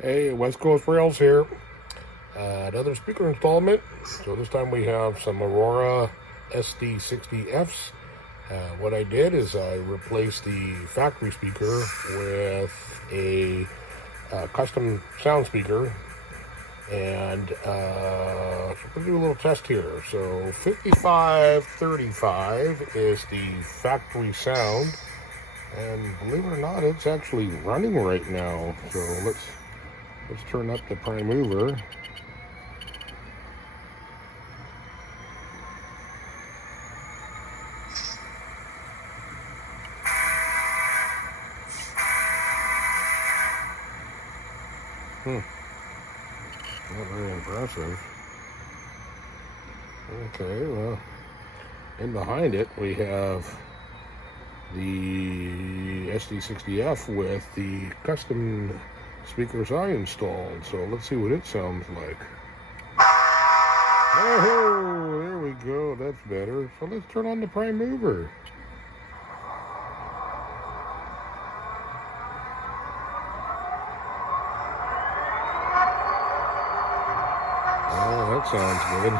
Hey, West Coast Rails here. Another speaker installment. So this time we have some Aurora SD60Fs. What I did is I replaced the factory speaker with a custom sound speaker. And so we're going to do a little test here. So 5535 is the factory sound. And believe it or not, it's actually running right now. So let's turn up the prime mover. Not very impressive. Okay, well, and behind it we have the SD60F with the custom speakers I installed. So let's see what it sounds like. Oh, there we go. That's better. So let's turn on the prime mover. Oh, that sounds good.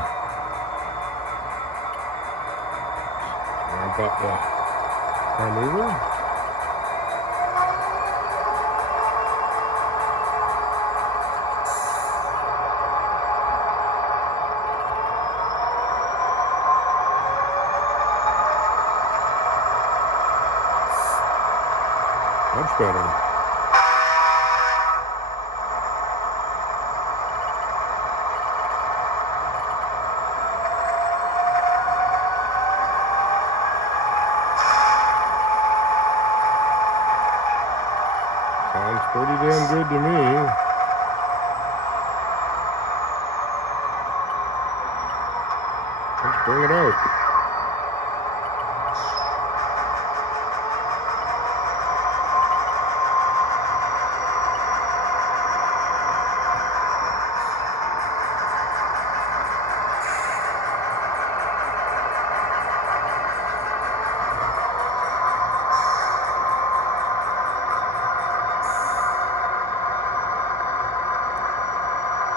Ramp up the prime mover. Much better. Sounds pretty damn good to me. Let's bring it out.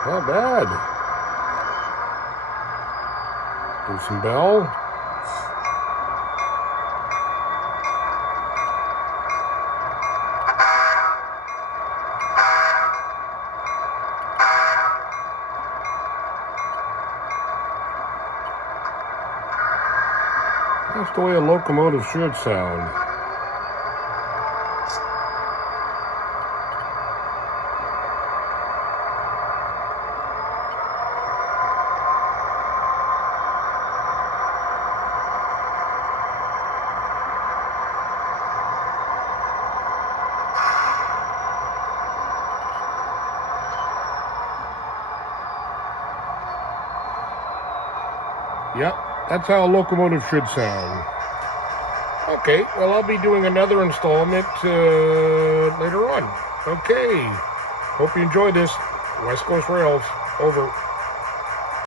Not bad. Do some bell. That's the way a locomotive should sound. Yep, that's how a locomotive should sound. Okay, well, I'll be doing another installment later on. Okay, hope you enjoyed this. West Coast Rails, over.